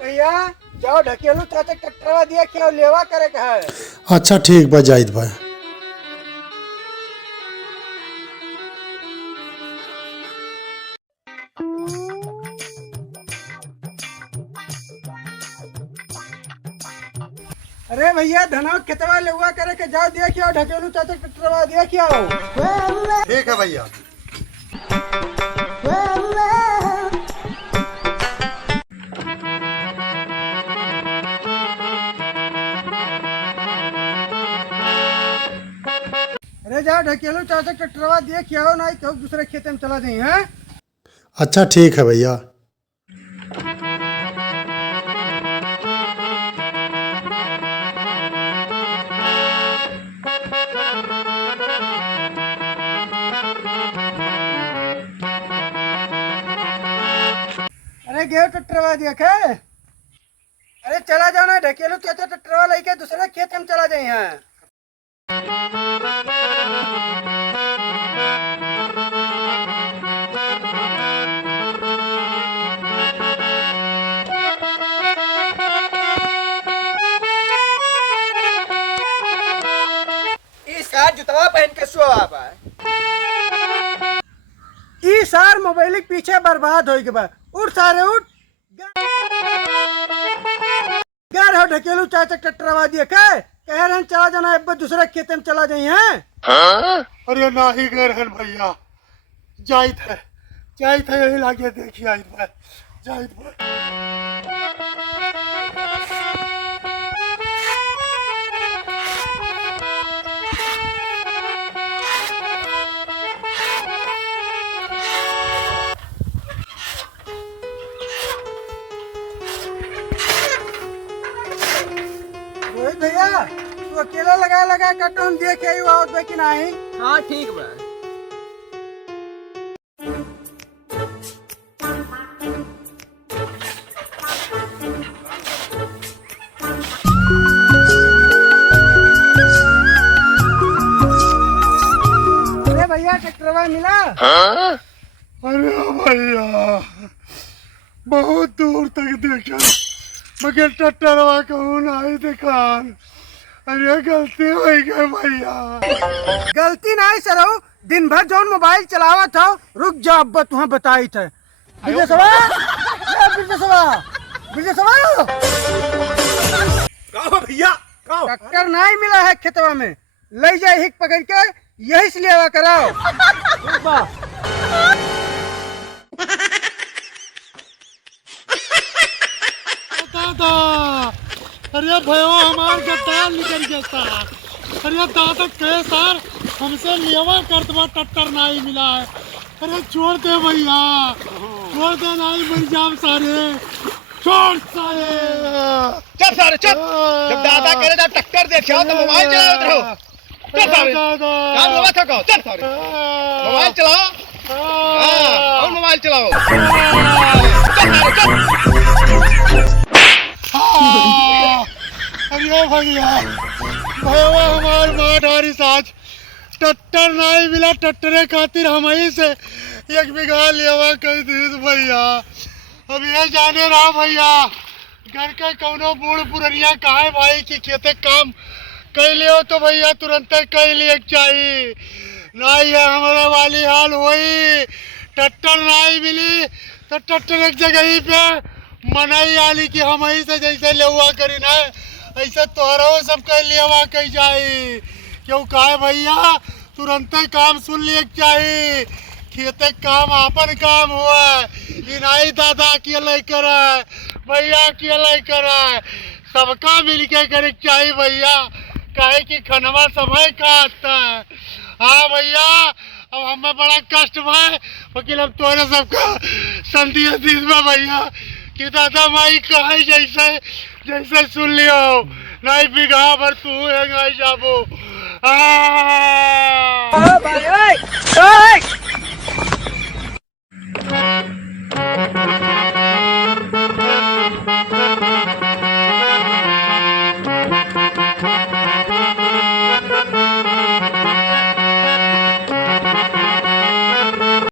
भैया जाओ ढकेलू चाचा ट्रैक्टरवा दिया क्या लेवा करे का है। अच्छा ठीक बा जाहिद भाई। अरे भैया धनवा खेतवा लेवा करे के जाओ दिया क्या ढकेलू चाचा ट्रैक्टरवा दिया क्या ठीक है भैया। अरे जाओ ढकेलू चाचा ट्रैक्टरवा दिया क्या हो नहीं तो दूसरे खेत में चला जाए हैं। अच्छा ठीक है भैया। अरे गए ट्रैक्टरवा दिया के अरे चला जाओ ना ढकेलू चाचा ट्रैक्टरवा लेके दूसरे खेत में चला जाए हैं। जुतवा पहन के सो आप ई सार मोबाइल के पीछे बर्बाद होई के बा। उठ सारे उठ घर हो ढकेलू चाचा ट्रैक्टरवा दिए के कह रहे चला जाना अब दूसरे खेत में चला जाए हैं। अरे ना ही घर है भैया जाहिद है यही लागे देखिए जाहिद भाई। भैया तू अकेला लगा कट हम देख आई आवत बा कि नहीं। हाँ ठीक बा। अरे भैया ट्रैक्टरवा मिला। अरे भैया बहुत दूर तक देखा मगर ट्रैक्टरवा कहूँ नहीं दिखान। अरे गलती हो गई भैया। गलती नहीं सरो दिन भर जौन मोबाइल चलावा था रुक जा अब तुम्हें बताई थे। भैया ट्रैक्टर नहीं मिला है खेतवा में ले जाए हिक पकड़ के यही से लेवा कराओ। दादा अरे भयो हमार गद्दार निकल गया सार। अरे दादा के सार हमसे लेवा करतवा ट्रैक्टर नहीं मिला है। अरे छोड़ दे भैया छोड़ दे नहीं मिल जाम सारे छोड़ सारे। चल सारे चल। जब दादा करे जब ट्रैक्टर देखे हो तो मोबाइल चलाओ रहो। चल सारे काम होगा था कहो। चल सारे मोबाइल चलाओ। हाँ और मोबाइल चलाओ। चल सारे चल। अरे भैया भैया हमार माठारी साज ट्रैक्टर नहीं मिला। ट्रैक्टरे खातिर हम ही से 1 बीघा लेवा कर दी भैया। अब ये जाने रहा भैया घर के कौनो बूढ़ पुरनिया कहा भाई कि खेते काम कर लियो तो भैया तुरंत कर लिए चाहिए। नहीं है हमारे वाली हाल हुई ट्रैक्टर नहीं मिली तो ट्रैक्टर एक जगह ही पे मनाई आली कि हम ही से जैसे लेवा करी ना ऐसे तोहरो सब कह लेवा कही जाई क्यों काहे भैया तुरंत काम सुन लिए चाहिए खेते काम आपन काम हुआ है इनाई दादा अकेले करे भैया अकेले करे सबका मिलके करे चाहिए भैया काहे कि खनवा समय का आता है। हाँ भैया अब हमें बड़ा कष्ट है वकील हम तोरे सबका संदेश दीजिए भैया कि दादा माई कहे जैसे जैसे सुन लियो नहीं बिघा भर तू है जाबो।